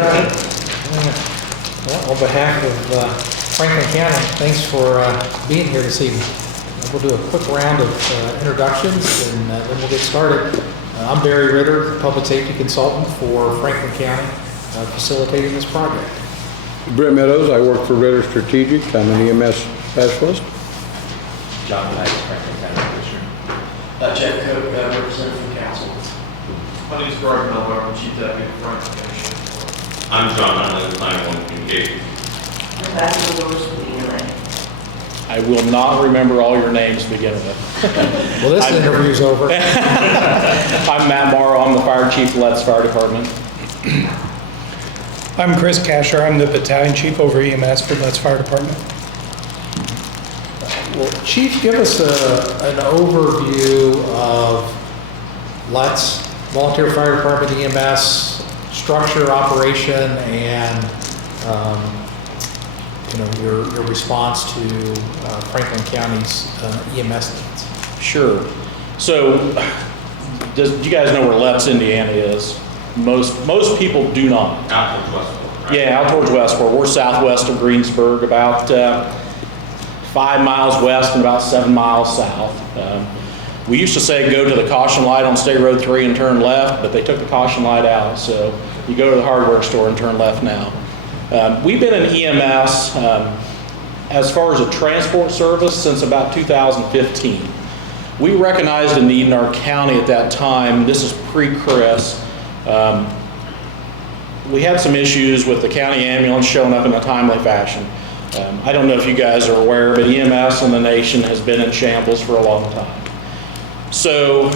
Well, on behalf of Franklin County, thanks for being here this evening. We'll do a quick round of introductions and then we'll get started. I'm Barry Ritter, Public Safety Consultant for Franklin County, facilitating this project. Brent Meadows, I work for Ritter Strategic. I'm an EMS specialist. John Heis, Franklin County Commissioner. Jeff Koch, representative from council. My name is Mehlbauer, I'm Chief Deputy for Franklin County. I'm John Hundley, Planning One Communications. Ambassador Luers from the EMS. I will not remember all your names to begin with. Well, this interview's over. I'm Matt Morrow. I'm the Fire Chief of Letts Fire Department. I'm Chris Kachur. I'm the Battalion Chief over EMS for Letts Fire Department. Well, Chief, give us an overview of Letts, Volunteer Fire Department, EMS, structure, operation, and your response to Franklin County's EMS needs. Sure. So, do you guys know where Letts, Indiana is? Most people do not. Out towards Westport, right? Yeah, out towards Westport. We're southwest of Greensburg, about 5 miles west and about 7 miles south. We used to say go to the caution light on State Road 3 and turn left, but they took the caution light out, so you go to the hardware store and turn left now. We've been in EMS as far as a transport service since about 2015. We recognized a need in our county at that time. This is pre-Chris. We had some issues with the county ambulance showing up in a timely fashion. I don't know if you guys are aware, but EMS in the nation has been in shambles for a long time. So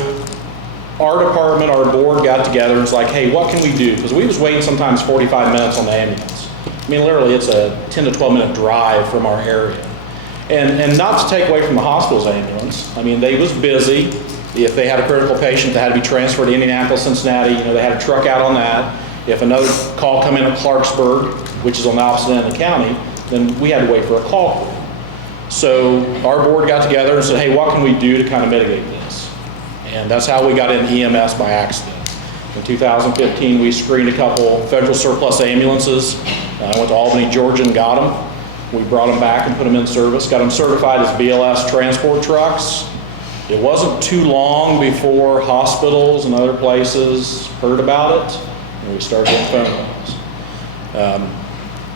our department, our board got together and was like, hey, what can we do? Because we was waiting sometimes 45 minutes on the ambulance. I mean, literally, it's a 10 to 12 minute drive from our area. And not to take away from the hospital's ambulance. I mean, they was busy. If they had a critical patient that had to be transferred to Indianapolis, Cincinnati, they had a truck out on that. If another call come in at Clarksburg, which is on the opposite end of the county, then we had to wait for a call crew. So our board got together and said, hey, what can we do to kind of mitigate this? And that's how we got into EMS by accident. In 2015, we screened a couple federal surplus ambulances. I went to Albany, Georgia and got them. We brought them back and put them in service, got them certified as BLS transport trucks. It wasn't too long before hospitals and other places heard about it, and we started getting phone calls.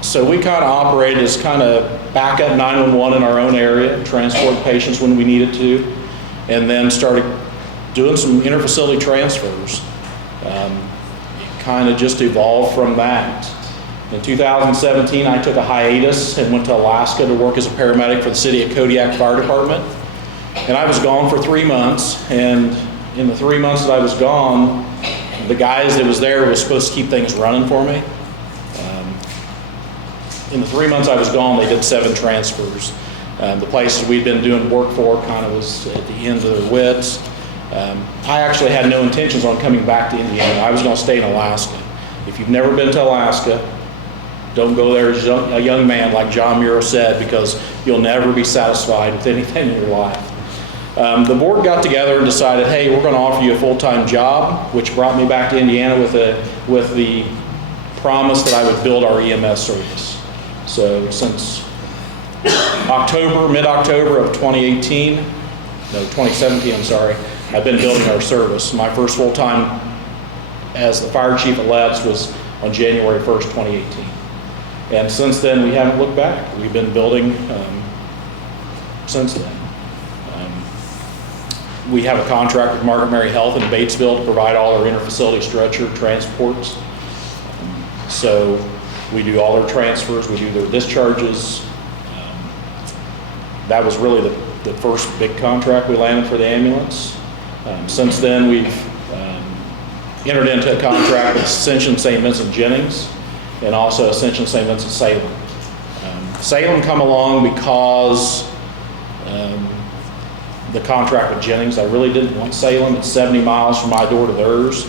So we kind of operated as kind of backup 911 in our own area, transport patients when we needed to, and then started doing some interfacility transfers. It kind of just evolved from that. In 2017, I took a hiatus and went to Alaska to work as a paramedic for the city of Kodiak Fire Department. And I was gone for 3 months, and in the 3 months that I was gone, the guys that was there was supposed to keep things running for me. In the 3 months I was gone, they did 7 transfers. The places we'd been doing work for kind of was at the end of their wits. I actually had no intentions on coming back to Indiana. I was going to stay in Alaska. If you've never been to Alaska, don't go there as a young man, like John Morrow said, because you'll never be satisfied with anything in your life. The board got together and decided, hey, we're going to offer you a full-time job, which brought me back to Indiana with the promise that I would build our EMS service. So since mid-October of 2017, I'm sorry, I've been building our service. My first full-time as the fire chief at Letts was on January 1st, 2018. And since then, we haven't looked back. We've been building since then. We have a contract with Margaret Mary Health in Batesville to provide all our interfacility stretcher transports. So we do all their transfers, we do their discharges. That was really the first big contract we landed for the ambulance. Since then, we've entered into a contract with Ascension St. Vincent Jennings and also Ascension St. Vincent Salem. Salem come along because the contract with Jennings, I really didn't want Salem. It's 70 miles from my door to theirs.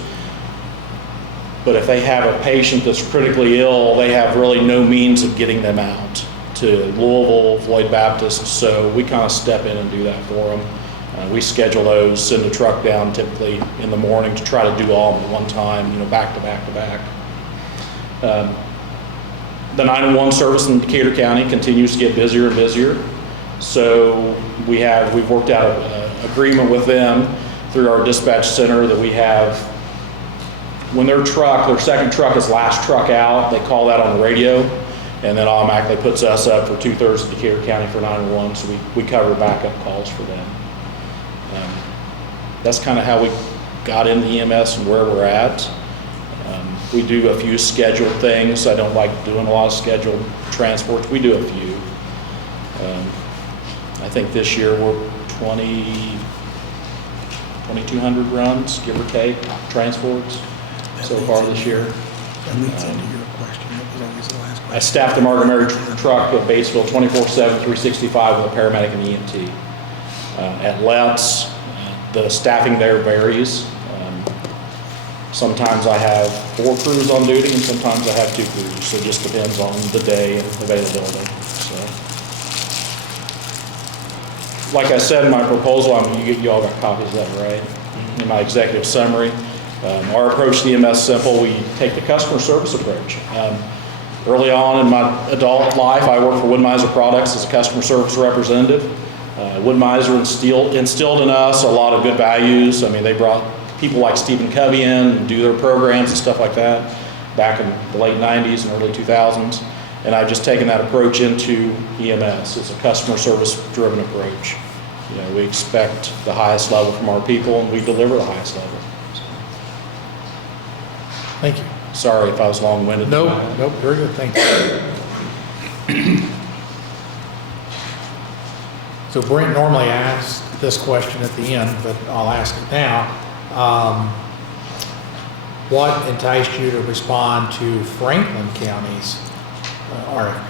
But if they have a patient that's critically ill, they have really no means of getting them out to Louisville, Floyd Baptist. So we kind of step in and do that for them. We schedule those, send a truck down typically in the morning to try to do all of them at one time, back to back to back. The 911 service in Decatur County continues to get busier and busier. So we've worked out an agreement with them through our dispatch center that we have, when their second truck is last truck out, they call that on the radio, and then automatically puts us up for 2/3 of Decatur County for 911, so we cover backup calls for them. That's kind of how we got into EMS and where we're at. We do a few scheduled things. I don't like doing a lot of scheduled transports. We do a few. I think this year we're 2,200 runs, give or take, transports so far this year. I staffed the Margaret Mary truck at Batesville 24/7, 365 with a paramedic and EMT. At Letts, the staffing there varies. Sometimes I have 4 crews on duty and sometimes I have 2 crews. So it just depends on the day and availability. So, like I said in my proposal, you all got copies of that, right? In my executive summary, our approach to EMS is simple. We take the customer service approach. Early on in my adult life, I worked for Wood-Mizer Products as a customer service representative. Wood-Mizer instilled in us a lot of good values. I mean, they brought people like Stephen Covey in and do their programs and stuff like that back in the late 90s and early 2000s. And I've just taken that approach into EMS. It's a customer service driven approach. You know, we expect the highest level from our people and we deliver the highest level. So, Thank you. sorry if I was long-winded. Nope, very good, thank you. So Brent normally asks this question at the end, but I'll ask it now. What enticed you to respond to Franklin County's RFP?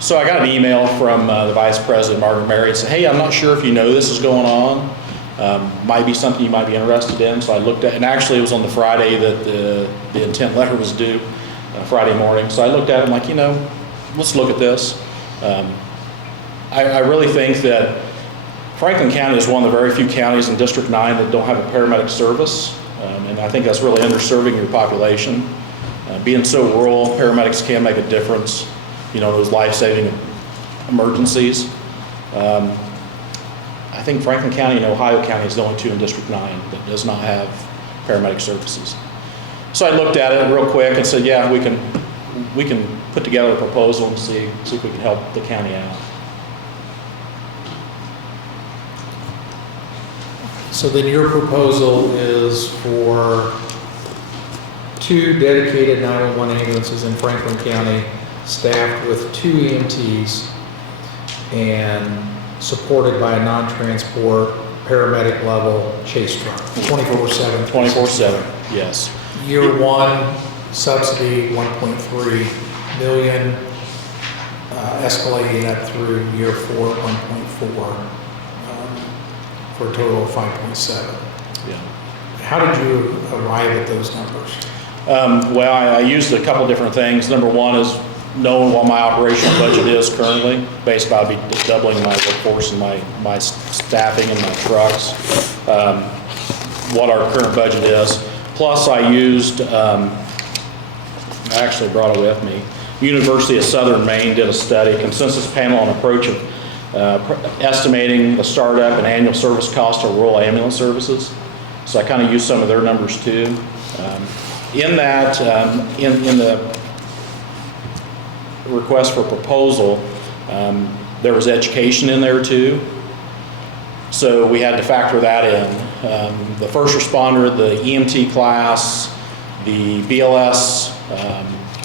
So I got an email from the Vice President, Margaret Mary, and said, hey, I'm not sure if you know this is going on. Might be something you might be interested in. So I looked at, and actually it was on the Friday that the intent letter was due, Friday morning. So I looked at it, I'm like, you know, let's look at this. I really think that Franklin County is one of the very few counties in District 9 that don't have a paramedic service. And I think that's really underserving your population. Being so rural, paramedics can make a difference, you know, those life-saving emergencies. I think Franklin County and Ohio County is the only 2 in District 9 that does not have paramedic services. So I looked at it real quick and said, yeah, we can put together a proposal and see if we can help the county out. So then your proposal is for 2 dedicated 911 ambulances in Franklin County, staffed with 2 EMTs and supported by a non-transport paramedic level chase truck, 24/7. 24/7, yes. Year 1 subsidy, 1.3 million, escalating up through year 4, 1.4. For a total of 5.7. Yeah. How did you arrive at those numbers? Well, I used a couple different things. Number one is knowing what my operational budget is currently. Basically, I'll be doubling my workforce and my staffing and my trucks. What our current budget is. Plus, I used, I actually brought it with me. University of Southern Maine did a study, consensus panel on approach of estimating the startup and annual service cost of rural ambulance services. So I kind of used some of their numbers too. In that, in the request for proposal, there was education in there too. So we had to factor that in. The first responder, the EMT class, the BLS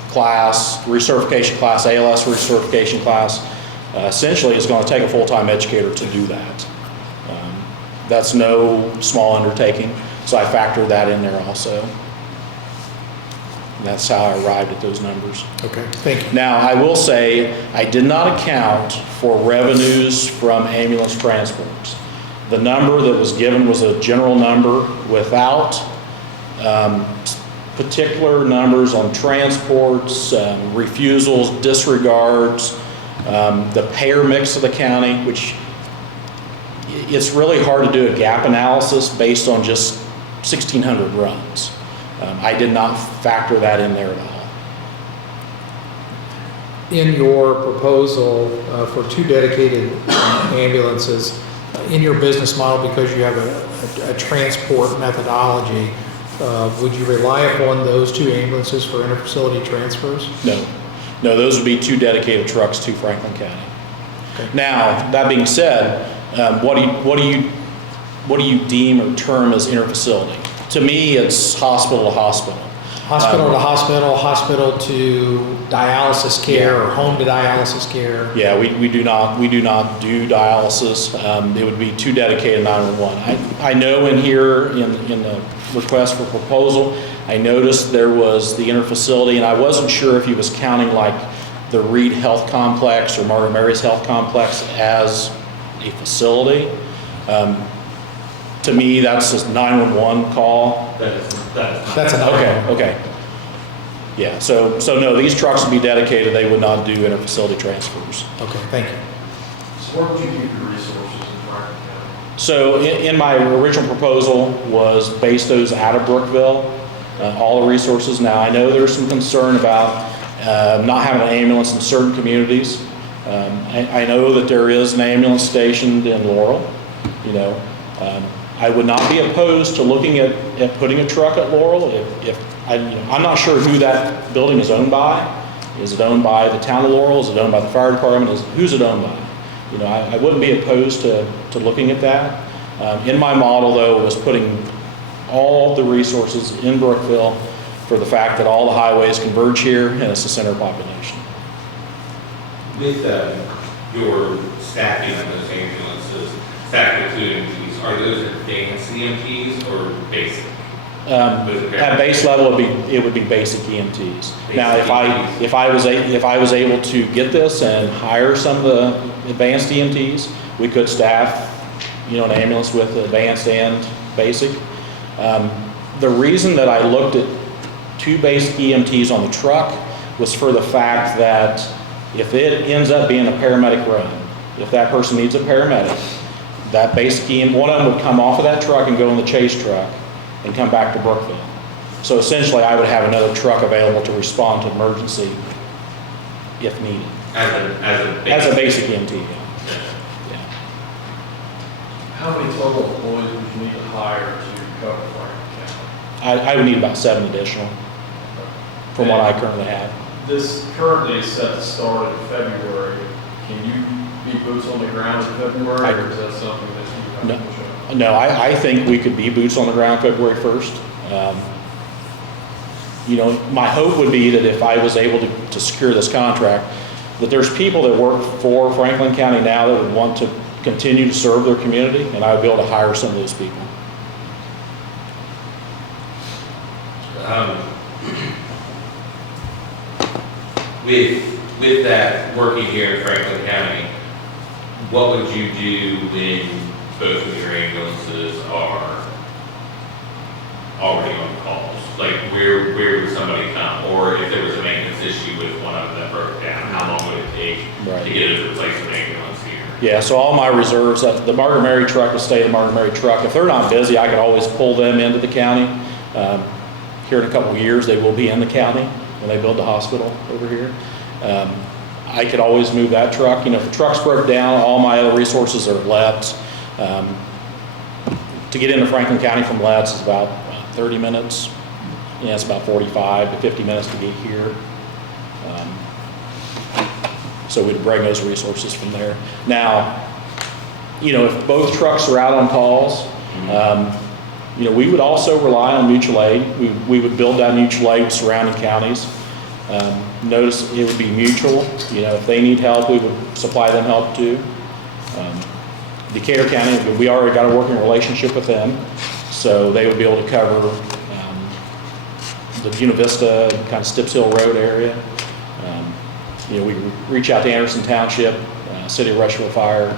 class, recertification class, ALS recertification class, essentially is going to take a full-time educator to do that. That's no small undertaking, so I factored that in there also. And that's how I arrived at those numbers. Okay, thank you. Now, I will say, I did not account for revenues from ambulance transports. The number that was given was a general number without particular numbers on transports, refusals, disregards, the payer mix of the county, which it's really hard to do a gap analysis based on just 1,600 runs. I did not factor that in there at all. in your proposal for 2 dedicated ambulances, in your business model, because you have a transport methodology, would you rely upon those 2 ambulances for interfacility transfers? No, those would be 2 dedicated trucks to Franklin County. Now, that being said, what do you deem or term as interfacility? To me, it's hospital to hospital. Hospital to hospital, hospital to dialysis care, or home to dialysis care? Yeah, we do not do dialysis. It would be 2 dedicated 911. I know in here, in the request for proposal, I noticed there was the interfacility, and I wasn't sure if he was counting like the Reed Health Complex or Margaret Mary's Health Complex as a facility. To me, that's just 911 call. That's an Okay. Yeah, so no, these trucks would be dedicated. They would not do interfacility transfers. Okay, thank you. So where would you keep your resources in Franklin County? So in my original proposal was base those out of Brookville, all the resources. Now, I know there's some concern about not having an ambulance in certain communities. I know that there is an ambulance stationed in Laurel, I would not be opposed to looking at putting a truck at Laurel I'm not sure who that building is owned by. Is it owned by the town of Laurel? Is it owned by the fire department? Who's it owned by? I wouldn't be opposed to looking at that. In my model, though, was putting all the resources in Brookville for the fact that all the highways converge here and it's the center of population. With your staffing of those ambulances, staff including these, are those advanced EMTs or basic? At base level, it would be basic EMTs. Now, if I was able to get this and hire some of the advanced EMTs, we could staff, an ambulance with advanced and basic. The reason that I looked at 2 basic EMTs on the truck was for the fact that if it ends up being a paramedic run, if that person needs a paramedic, that basic EMT, one of them would come off of that truck and go in the chase truck and come back to Brookville. So essentially, I would have another truck available to respond to emergency if needed. As a basic EMT, yeah. How many total employees would you need to hire to cover Franklin County? I would need about 7 additional from what I currently have. This currently is set to start in February. Can you be boots on the ground in February, or is that something that you have to push up? No, I think we could be boots on the ground February 1st. My hope would be that if I was able to secure this contract, that there's people that work for Franklin County now that would want to continue to serve their community, and I would be able to hire some of those people. With that working here in Franklin County, what would you do when both of your ambulances are already on calls? Like where would somebody come? Or if there was a maintenance issue with one of them that broke down, how long would it take to get a replacement ambulance here? Yeah, so all my reserves, the Margaret Mary truck will stay the Margaret Mary truck. If they're not busy, I could always pull them into the county. Here in a couple of years, they will be in the county when they build the hospital over here. I could always move that truck. If the truck's broke down, all my other resources are Letts. To get into Franklin County from Letts is about 30 minutes. It's about 45 to 50 minutes to get here. So we'd bring those resources from there. Now, if both trucks are out on calls, we would also rely on mutual aid. We would build that mutual aid with surrounding counties. Notice it would be mutual. If they need help, we would supply them help too. Decatur County, we already got a working relationship with them, so they would be able to cover the Buena Vista, kind of Stips Hill Road area. We reach out to Anderson Township, City of Rushville Fire,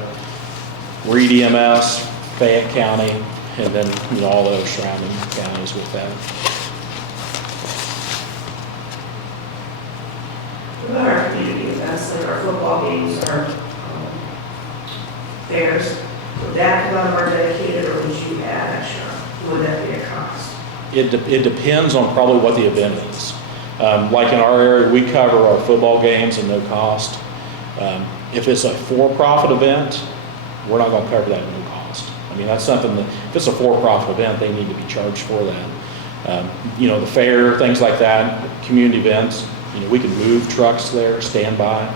Reed EMS, Fayette County, and then all those surrounding counties with that. What about our community events, like our football games, our fairs? Would that come out of our dedicated, or would you add extra? Would that be a cost? It depends on probably what the event is. Like in our area, we cover our football games at no cost. If it's a for-profit event, we're not going to cover that at no cost. I mean, that's something that, if it's a for-profit event, they need to be charged for that. The fair, things like that, community events, we can move trucks there, stand by.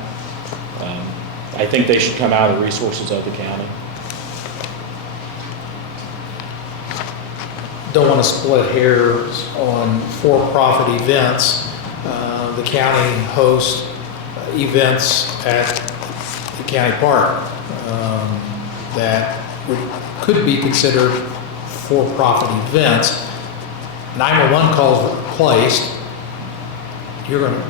I think they should come out of the resources of the county. Don't want to split hairs on for-profit events. The county hosts events at the county park that could be considered for-profit events. 911 calls are placed. You're going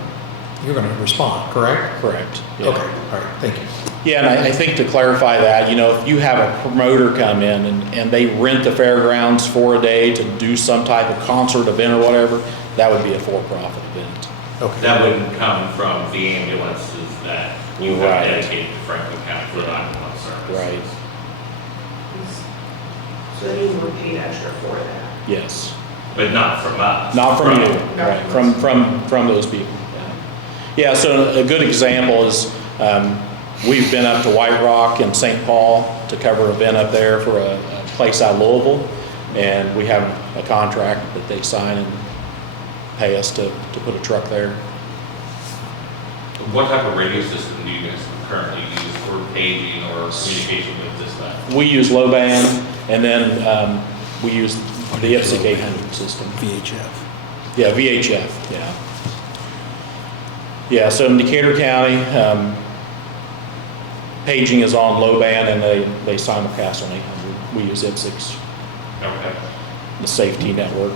to respond, correct? Correct. Yeah. Okay, all right, thank you. Yeah, and I think to clarify that, if you have a promoter come in and they rent the fairgrounds for a day to do some type of concert event or whatever, that would be a for-profit event. Okay. That wouldn't come from the ambulances that you have Right. dedicated to Franklin County for 911 services. Right. So then you were paid extra for that. Yes. But not from us. Not from you, No. right, from those people. Yeah, so a good example is we've been up to White Rock and St. Paul to cover an event up there for a place out of Louisville, and we have a contract that they sign and pay us to put a truck there. What type of radio system do you guys currently use for paging or communication with dispatch? We use low band, and then we use the IPSC 800 system. VHF. Yeah, VHF, yeah. Yeah, so in Decatur County, paging is on low band and they simulcast on 800. We use IPSC, Okay. the safety network.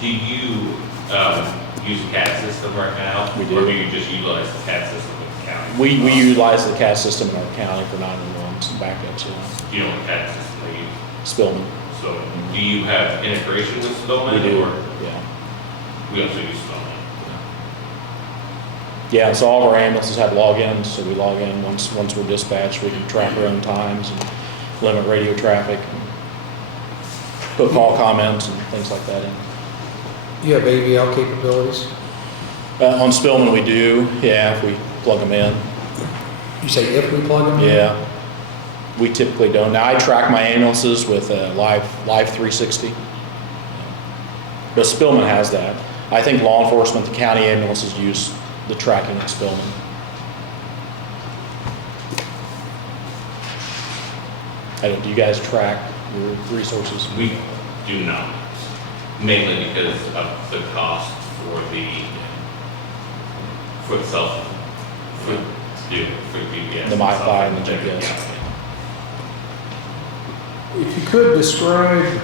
Do you use a CAT system right now? We do. Or do you just utilize the CAT system with the county? We utilize the CAS system in our county for 911s and backups, Do you know what CAT system they use? Spillman. So do you have integration with Spillman? We do, Or yeah. we also use Spillman? Yeah, so all of our ambulances have logins, so we log in once we're dispatched. We can track our own times and limit radio traffic, and put call comments and things like that in. You have AVL capabilities? On Spillman we do, yeah, if we plug them in. You say if we plug them in? Yeah, we typically don't. Now I track my ambulances with live 360, but Spillman has that. I think law enforcement, the county ambulances use the tracking at Spillman. Do you guys track your resources? We do not, mainly because of the cost for the cell phone, for the GPS. The MiFi and the GPS. If you could describe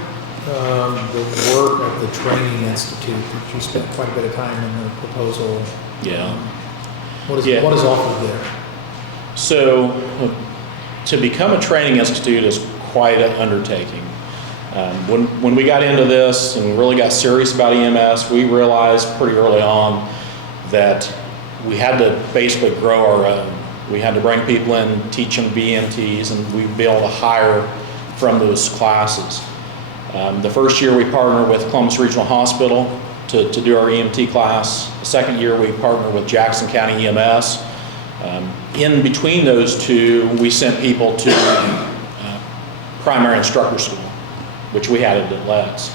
the work of the Training Institute, that you spent quite a bit of time in the proposal. Yeah. What is Yeah. what is offered there? So, to become a training institute is quite an undertaking. When we got into this and really got serious about EMS, we realized pretty early on that we had to basically grow our own. We had to bring people in, teach them BMTs, and we'd be able to hire from those classes. The first year we partnered with Columbus Regional Hospital to do our EMT class. The second year we partnered with Jackson County EMS. In between those two, we sent people to primary instructor school, which we had at Let's.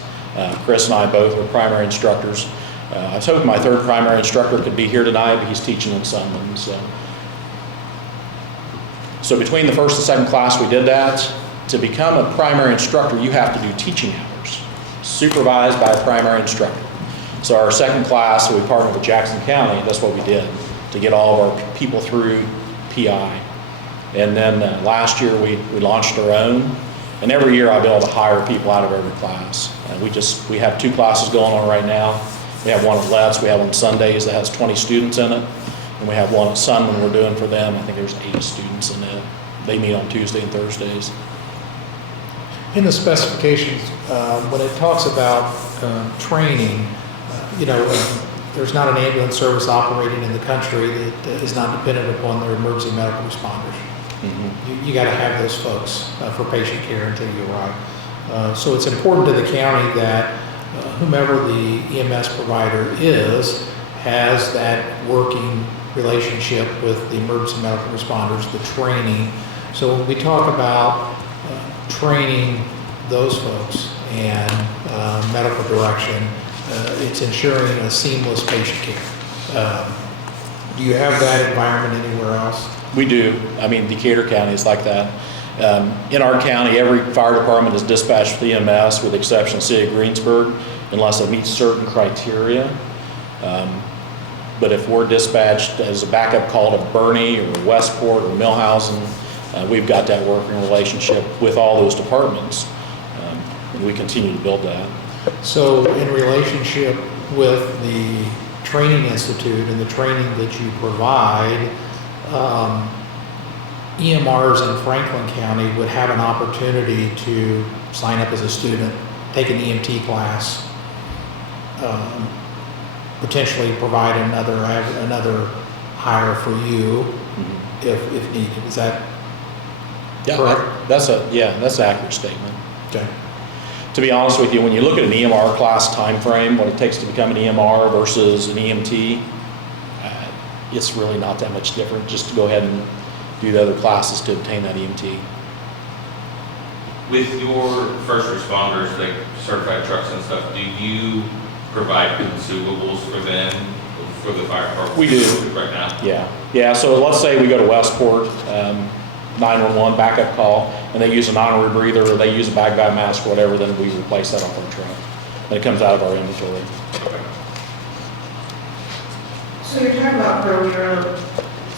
Chris and I both were primary instructors. I was hoping my third primary instructor could be here tonight, but he's teaching in Sunland. So between the first and second class, we did that. To become a primary instructor, you have to do teaching hours, supervised by a primary instructor. So our second class, we partnered with Jackson County. That's what we did to get all of our people through PI. And then last year we launched our own. And every year I've been able to hire people out of every class. We have 2 classes going on right now. We have one at Let's. We have on Sundays that has 20 students in it. And we have one at Sunland we're doing for them. I think there's 8 students in it. They meet on Tuesday and Thursdays. In the specifications, when it talks about training, there's not an ambulance service operating in the country that is not dependent upon their emergency medical responders. Mm-hmm. You got to have those folks for patient care until you arrive. So it's important to the county that whomever the EMS provider is has that working relationship with the emergency medical responders, the training. So when we talk about training those folks and medical direction, it's ensuring a seamless patient care. Do you have that environment anywhere else? We do. I mean, Decatur County is like that. In our county, every fire department is dispatched with EMS, with the exception of the city of Greensburg, unless it meets certain criteria. But if we're dispatched as a backup call to Burney or Westport or Millhausen, we've got that working relationship with all those departments. And we continue to build that. So in relationship with the training institute and the training that you provide, EMRs in Franklin County would have an opportunity to sign up as a student, take an EMT class, potentially provide another hire for you if needed. Is that correct? That's an accurate statement. Okay. To be honest with you, when you look at an EMR class time frame, what it takes to become an EMR versus an EMT, it's really not that much different. Just to go ahead and do the other classes to obtain that EMT. With your first responders, like certified trucks and stuff, do you provide consumables for them, for the fire department? We do. Right now? Yeah, so let's say we go to Westport, 911 backup call, and they use an honorary breather or they use a bag vac mask or whatever, then we replace that off our truck. And it comes out of our inventory. So you're talking about earlier,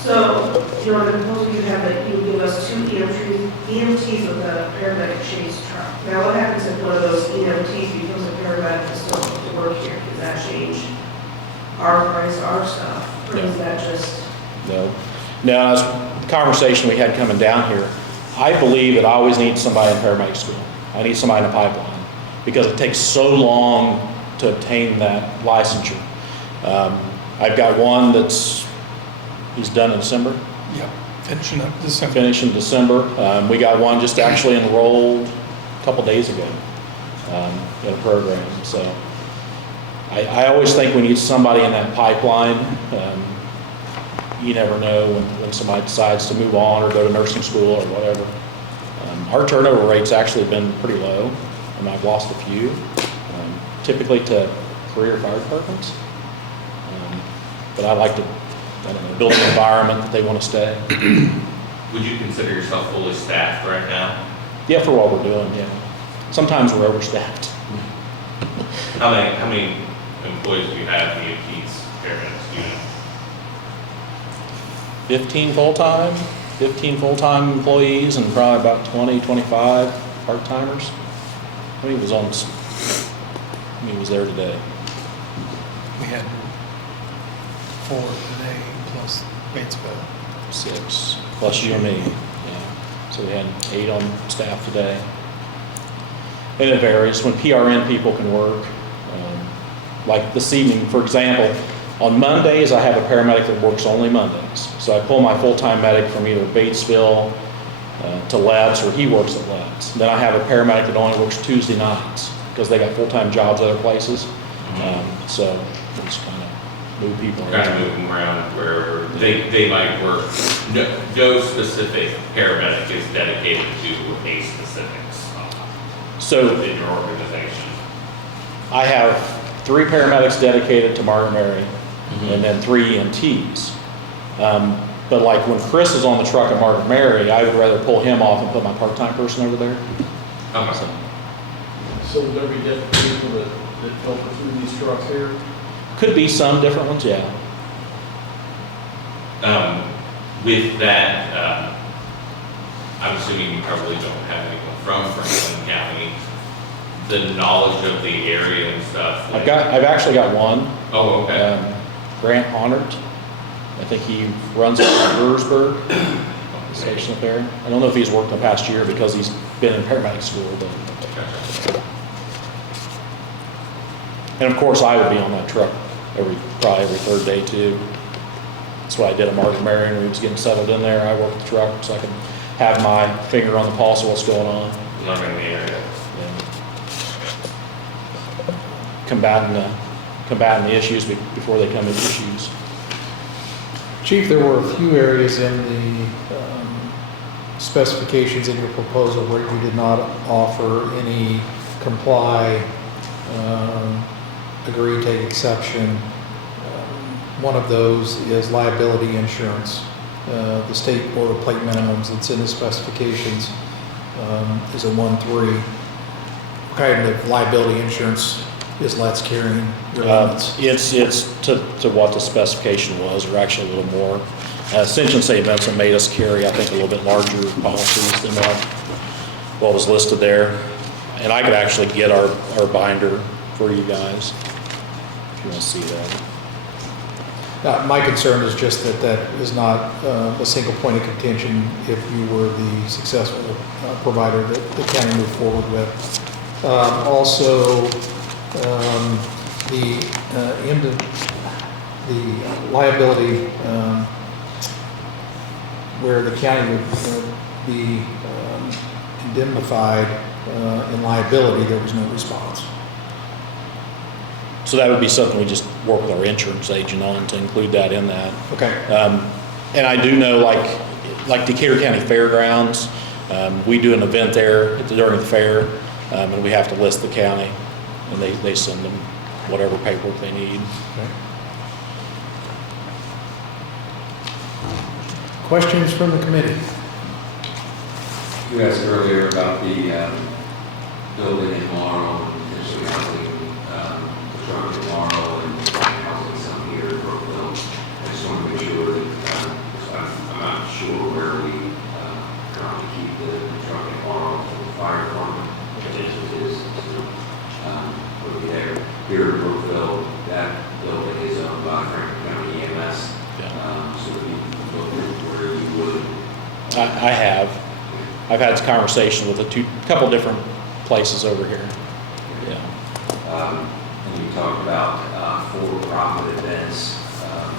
so, the proposal you have that you give us 2 EMTs with a paramedic chase truck. Now what happens if one of those EMTs becomes a paramedic and still have to work here? Does that change our price, our stuff? Or is that just? No, that's the conversation we had coming down here. I believe that I always need somebody in paramedic school. I need somebody in the pipeline because it takes so long to obtain that licensure. I've got one he's done in December. Yeah, finishing up December. Finish in December. We got one just actually enrolled a couple days ago in a program. So I always think we need somebody in that pipeline. You never know when somebody decides to move on or go to nursing school or whatever. Our turnover rate's actually been pretty low, and I've lost a few, typically to career fire departments. But I like to, build an environment that they want to stay. Would you consider yourself fully staffed right now? Yeah, for what we're doing, yeah. Sometimes we're overstaffed. How many employees do you have, EMTs, paramedics, do you know? 15 full-time employees and probably about 20, 25 part-timers. He was there today. We had 4 today plus Batesville. 6, plus you and me, yeah. So we had 8 on staff today. And it varies when PRN people can work. Like this evening, for example, on Mondays, I have a paramedic that works only Mondays. So I pull my full-time medic from either Batesville to Labs, or he works at Labs. Then I have a paramedic that only works Tuesday nights because they got full-time jobs other places. So we just kind of move people around. Kind of move them around wherever they might work. No specific paramedic is dedicated to a specific spot within your organization. I have 3 paramedics dedicated to Margaret Mary, and then 3 EMTs. But like when Chris is on the truck at Margaret Mary, I would rather pull him off and put my part-time person over there. So would there be different people that filter through these trucks here? Could be some different ones, yeah. With that, I'm assuming you probably don't have anyone from Franklin County. The knowledge of the area and stuff. I've actually got one. Oh, okay. Grant Honored. I think he runs it in Luers, station up there. I don't know if he's worked in the past year because he's been in paramedic school, but. And of course, I would be on that truck probably every 3rd day too. That's what I did at Margaret Mary, and we was getting settled in there. I worked the truck so I could have my finger on the pulse of what's going on. Not in the area. combating the issues before they come into issues. Chief, there were a few areas in the specifications in your proposal where you did not offer any comply, agree, take exception. One of those is liability insurance. The state boilerplate minimums that's in the specifications is a 1.3. What kind of liability insurance is Let's carrying your limits? It's to what the specification was, or actually a little more. Cinch and St. Vincent made us carry, I think, a little bit larger policies than what was listed there. And I could actually get our binder for you guys, if you want to see that. My concern is just that is not a single point of contention if you were the successful provider that the county moved forward with. Also, the liability where the county would be indemnified in liability, there was no response. So that would be something we just work with our insurance agent on to include that in that. Okay. And I do know, like Decatur County Fairgrounds, we do an event there during the fair, and we have to list the county, and they send them whatever paperwork they need. Okay. Questions from the committee? You asked earlier about the building in Morrow and potentially housing the truck in Morrow and housing some here in Brookville. I just want to make sure that I'm not sure where we currently keep the truck in Morrow for the fire department. It is will be there. Here in Brookville, that building is owned by Franklin County EMS. So we look at where you would. I have. I've had this conversation with a couple different places over here. Yeah. And you talked about for-profit events. And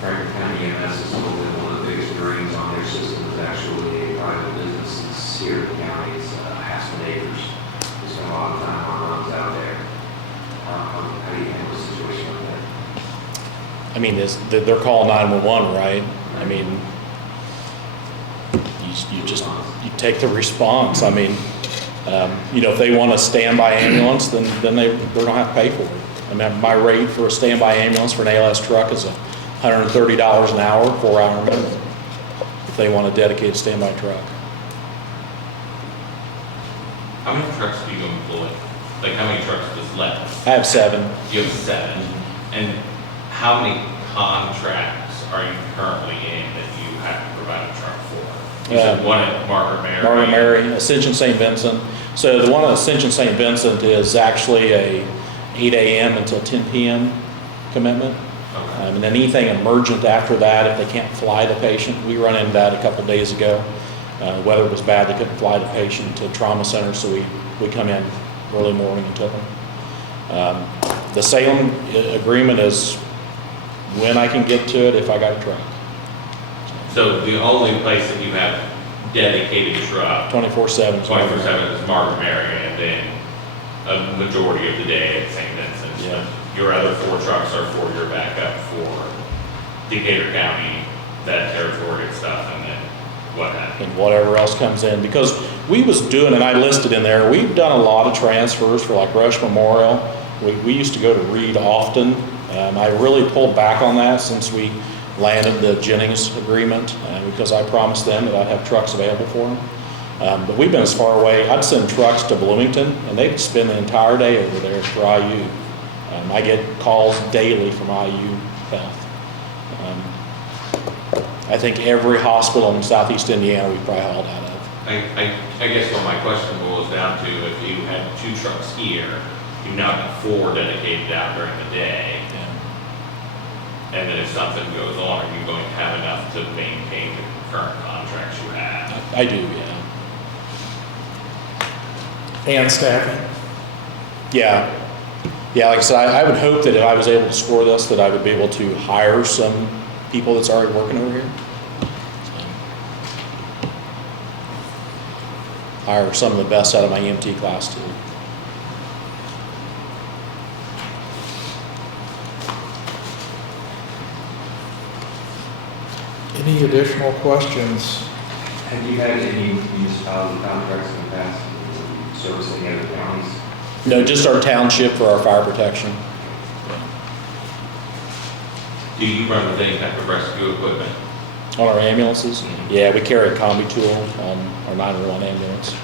Franklin County EMS is one of the biggest drains on their system is actually a private business. It's here in the county. It's Aspen Acres. We spend a lot of time on runs out there. How do you handle a situation like that? I mean, they're calling 911, right? I mean, you take the response. I mean, if they want a standby ambulance, then they don't have to pay for it. I mean, my rate for a standby ambulance for an ALS truck is $130 an hour, 4-hour minimum, if they want a dedicated standby truck. How many trucks do you employ? Like, how many trucks does left? I have 7. You have 7. And how many contracts are you currently in that you have to provide a truck for? You said one at Margaret Mary. Margaret Mary, Ascension St. Vincent. So the one at Ascension St. Vincent is actually a 8 a.m. until 10 p.m. commitment. Okay. And then anything emergent after that, if they can't fly the patient, we run into that a couple days ago. Weather was bad, they couldn't fly the patient to trauma center, so we come in early morning and took them. The Salem agreement is when I can get to it if I got a truck. So the only place that you have dedicated truck 24/7. 24/7 is Margaret Mary, and then a majority of the day at St. Vincent's. Yeah. Your other 4 trucks are for your backup for Decatur County, that territory and stuff, and then what happened? And whatever else comes in, because we was doing, and I listed in there, we've done a lot of transfers for like Rush Memorial. We used to go to Reed often. I really pulled back on that since we landed the Jennings agreement, because I promised them that I'd have trucks available for them. But we've been as far away. I'd send trucks to Bloomington, and they'd spend the entire day over there for IU. I get calls daily from IU Health. I think every hospital in southeast Indiana we probably hauled out of. I guess what my question boils down to, if you had 2 trucks here, you now have 4 dedicated out during the day. And then if something goes on, are you going to have enough to maintain the current contracts you have? I do, yeah. And staffing? Yeah. Yeah, like I said, I would hope that if I was able to score this, that I would be able to hire some people that's already working over here. Hire some of the best out of my EMT class too. Any additional questions? Have you had any municipality contracts in the past, service any other counties? No, just our township for our fire protection. Do you run with any type of rescue equipment? On our ambulances? Yeah, we carry a combi tool on our 911 ambulance.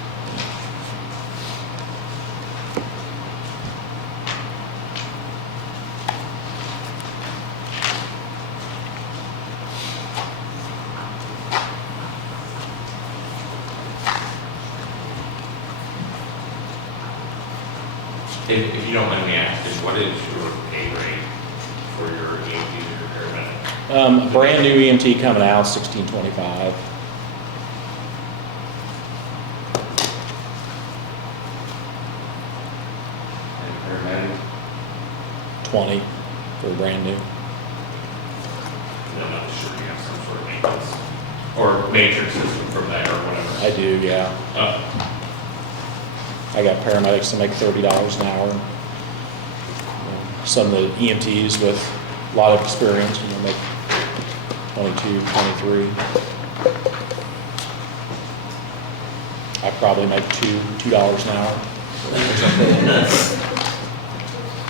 If you don't mind me asking, what is your pay rate for your EMTs or paramedics? Brand new EMT coming out, $16.25. And paramedics? 20 for brand new. I'm not sure you have some sort of maintenance or matrix system from that or whatever. I do, yeah. I got paramedics that make $30 an hour. Some of the EMTs with a lot of experience, make 22, 23. I probably make $2 an hour.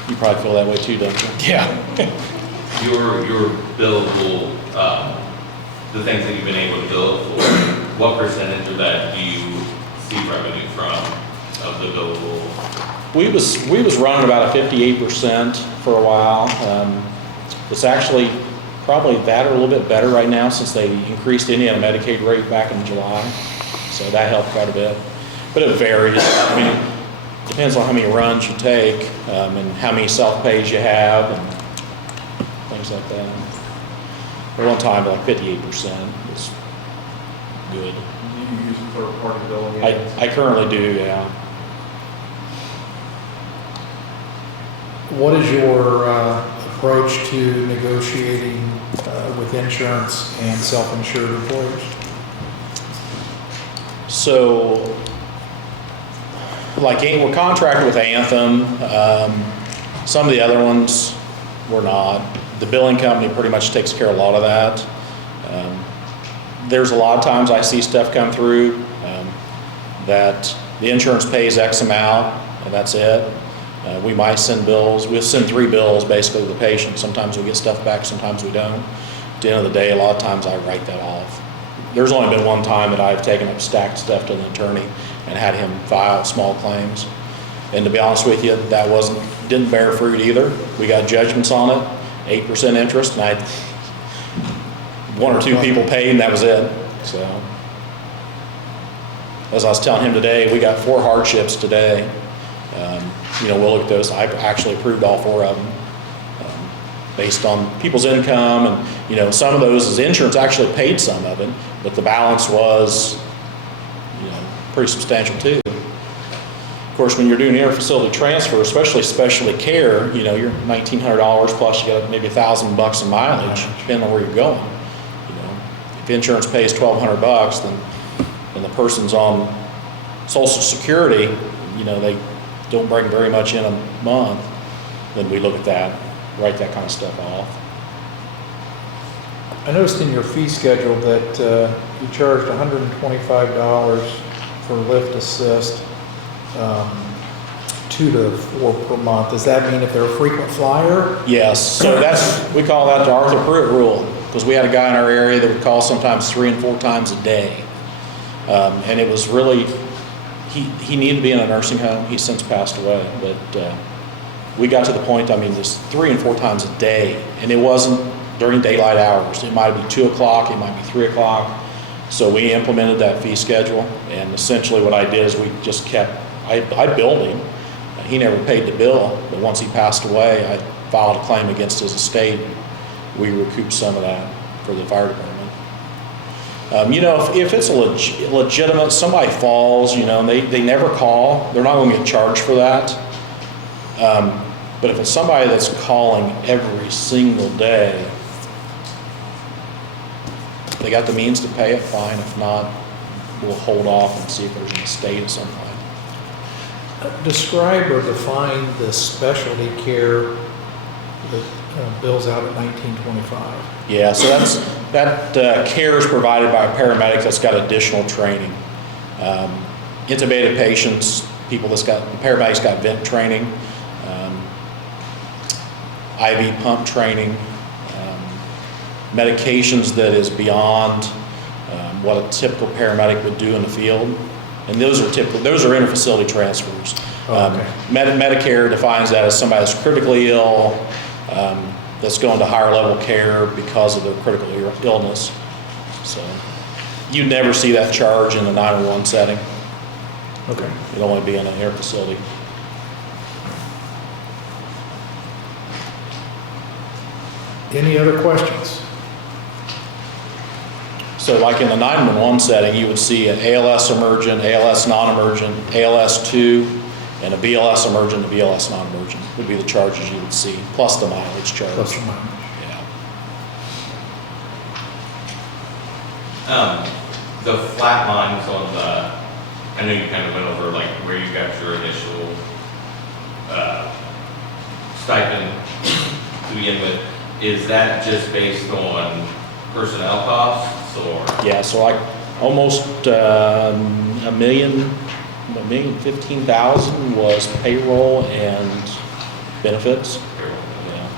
You probably feel that way too, don't you? Yeah. Your billable, the things that you've been able to bill for, what percentage of that do you see revenue from of the billable? We was running about a 58% for a while. It's actually probably that or a little bit better right now since they increased Indiana Medicaid rate back in July. So that helped quite a bit. But it varies. I mean, it depends on how many runs you take and how many self-pays you have and things like that. At one time, like 58% was good. Do you use third-party billing? I currently do, yeah. What is your approach to negotiating with insurance and self-insured employers? So, like, we're contracted with Anthem. Some of the other ones we're not. The billing company pretty much takes care of a lot of that. There's a lot of times I see stuff come through that the insurance pays X amount and that's it. We might send bills. We'll send 3 bills basically to the patient. Sometimes we get stuff back, sometimes we don't. At the end of the day, a lot of times I write that off. There's only been one time that I've taken up stacked stuff to the attorney and had him file small claims. And to be honest with you, that didn't bear fruit either. We got judgments on it, 8% interest, and I had 1 or 2 people paid, and that was it. So, as I was telling him today, we got 4 hardships today. We'll look at those. I actually approved all 4 of them based on people's income, and some of those is insurance actually paid some of it, but the balance was pretty substantial too. Of course, when you're doing inter-facility transfer, especially specialty care, you're $1,900 plus you got maybe $1,000 in mileage, depending on where you're going. If insurance pays $1,200, then the person's on Social Security, they don't bring very much in a month, then we look at that, write that kind of stuff off. I noticed in your fee schedule that you charged $125 for lift assist, 2 to 4 per month. Does that mean if they're a frequent flyer? Yes, so we call that the Arthur Pruitt rule, because we had a guy in our area that would call sometimes 3 and 4 times a day. And it was really, he needed to be in a nursing home. He's since passed away, but we got to the point, this 3 and 4 times a day, and it wasn't during daylight hours. It might be 2 o'clock, it might be 3 o'clock. So we implemented that fee schedule, and essentially what I did is we just I billed him. He never paid the bill, but once he passed away, I filed a claim against his estate. We recouped some of that for the fire department. If it's a legitimate, somebody falls, and they never call, they're not going to get charged for that. But if it's somebody that's calling every single day, if they got the means to pay it, fine. If not, we'll hold off and see if there's an estate at some point. Describe or define the specialty care that bills out at $19.25. Yeah, so that care is provided by a paramedic that's got additional training. Intubated patients, paramedics got vent training, IV pump training, medications that is beyond what a typical paramedic would do in the field. And those are inter-facility transfers. Okay. Medicare defines that as somebody that's critically ill, that's going to higher level care because of their critical illness. So you'd never see that charge in a 911 setting. Okay. It'd only be in an air facility. Any other questions? So like in the 911 setting, you would see an ALS emergent, ALS non-emergent, ALS 2, and a BLS emergent, a BLS non-emergent would be the charges you would see, plus the mileage charge. Plus the mileage. Yeah. The flat lines on the, I know you kind of went over like where you got your initial stipend to begin with. Is that just based on personnel costs or? Yeah, so like almost $1,015,000 was payroll and benefits. Yeah.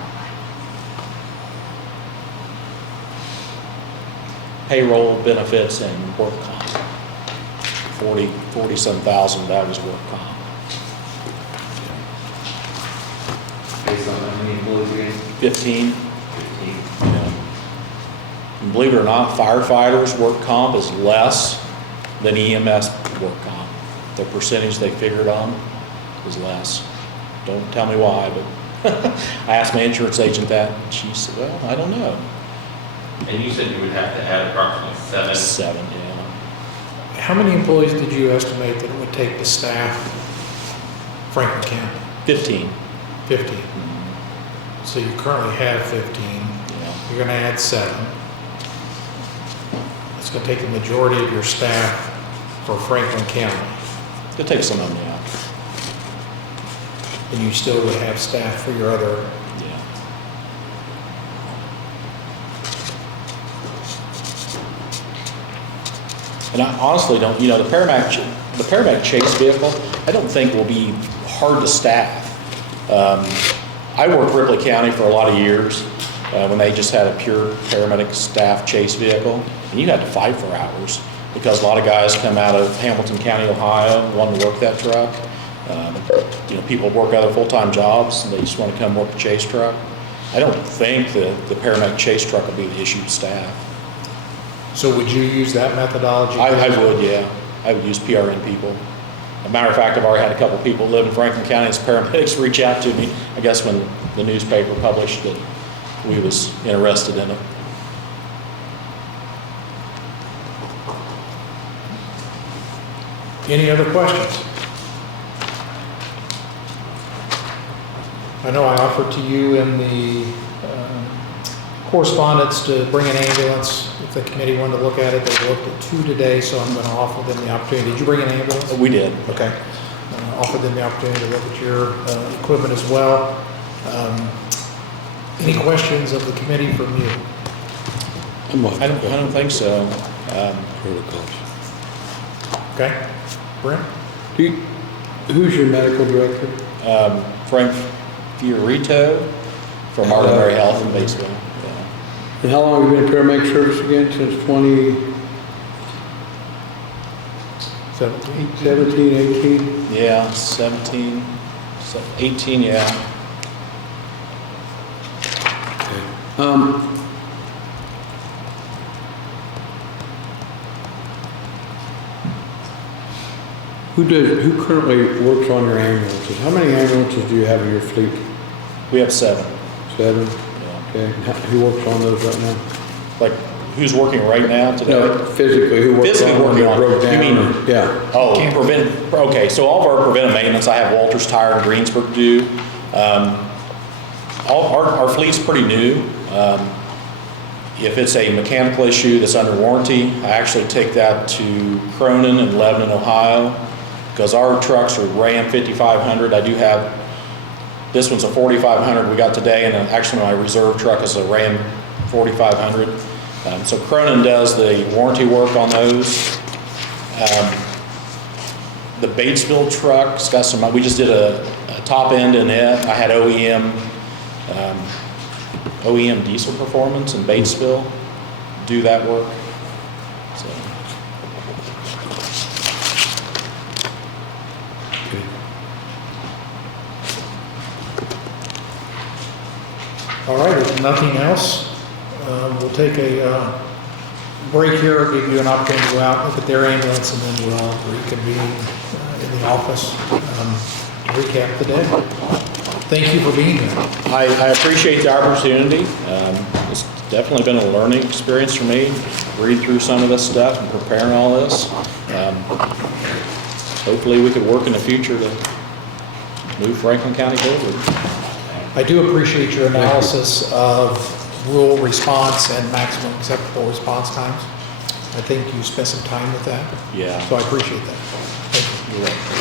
Payroll, benefits, and work comp. 40-some thousand, that was work comp. Based on how many employees again? 15. 15. Yeah. And believe it or not, firefighters' work comp is less than EMS work comp. The percentage they figured on is less. Don't tell me why, but I asked my insurance agent that, and she said, well, I don't know. And you said you would have to add approximately 7. 7, yeah. How many employees did you estimate that it would take to staff Franklin County? 15. 15. So you currently have 15. Yeah. You're going to add 7. It's going to take the majority of your staff for Franklin County. It takes some of them out. And you still would have staff for your other. Yeah. And I honestly don't, the paramedic chase vehicle, I don't think will be hard to staff. I worked Ripley County for a lot of years when they just had a pure paramedic staff chase vehicle, and you had to fight for hours because a lot of guys come out of Hamilton County, Ohio, wanting to work that truck. People work other full-time jobs and they just want to come work a chase truck. I don't think the paramedic chase truck will be the issue to staff. So would you use that methodology? I would, yeah. I would use PRN people. As a matter of fact, I've already had a couple people live in Franklin County as paramedics reach out to me, I guess when the newspaper published that we was interested in it. Any other questions? I know I offered to you in the correspondence to bring an ambulance. If the committee wanted to look at it, they looked at 2 today, so I'm going to offer them the opportunity. Did you bring an ambulance? We did. Okay. Offer them the opportunity to look at your equipment as well. Any questions of the committee from you? I don't think so. Okay. Brent? Who's your medical director? Frank Fiorito from Margaret Mary Health in Batesville. Yeah. And how long have you been in paramedic service again? Since 2017, 18? Yeah, 17, 18, yeah. Who currently works on your ambulances? How many ambulances do you have in your fleet? We have 7. 7? Yeah. Okay. Who works on those right now? Like, who's working right now today? No, physically, who works Physically on them working that on broke it. You down? mean- Yeah. Oh, okay, so all of our preventive maintenance, I have Walters Tire in Greensburg do. Our fleet's pretty new. If it's a mechanical issue that's under warranty, I actually take that to Cronin and Lebanon, Ohio, because our trucks are Ram 5500. I do have This one's a 4500 we got today, and actually my reserve truck is a Ram 4500. So Cronin does the warranty work on those. The Batesville truck's got some, we just did a top end in it. I had OEM diesel performance in Batesville do that work. So. All right, if nothing else, we'll take a break here, give you an opportunity to go out, look at their ambulance, and then we'll reconvene in the office to recap the day. Thank you for being here. I appreciate the opportunity. It's definitely been a learning experience for me, read through some of this stuff and preparing all this. Hopefully we could work in the future to move Franklin County forward. I do appreciate your analysis of rural response and maximum acceptable response times. I think you spent some time with that. Yeah. So I appreciate that. Thank you. You're welcome.